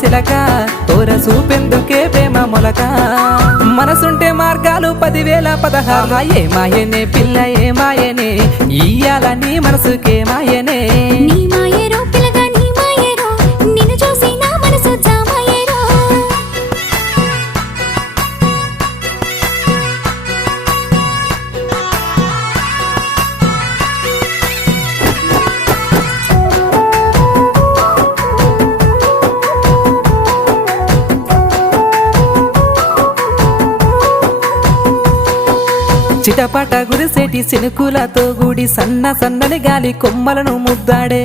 సిలక తోర చూపెందుకే ప్రేమ మొలక మనసుంటే మార్గాలు 10,000 16 ఏ మాయనే పిల్ల ఏ మాయనే ఇయ్యాల నీ మనసుకే మాయనే నీ మాయరో పిల్లగా నీ మాయరో నిన్ను చూసి నా మనసు జామాయరో చిటపట గురిసేటి సినుకులతో గుడి సన్నని గాలి కొమ్మలను ముద్దాడే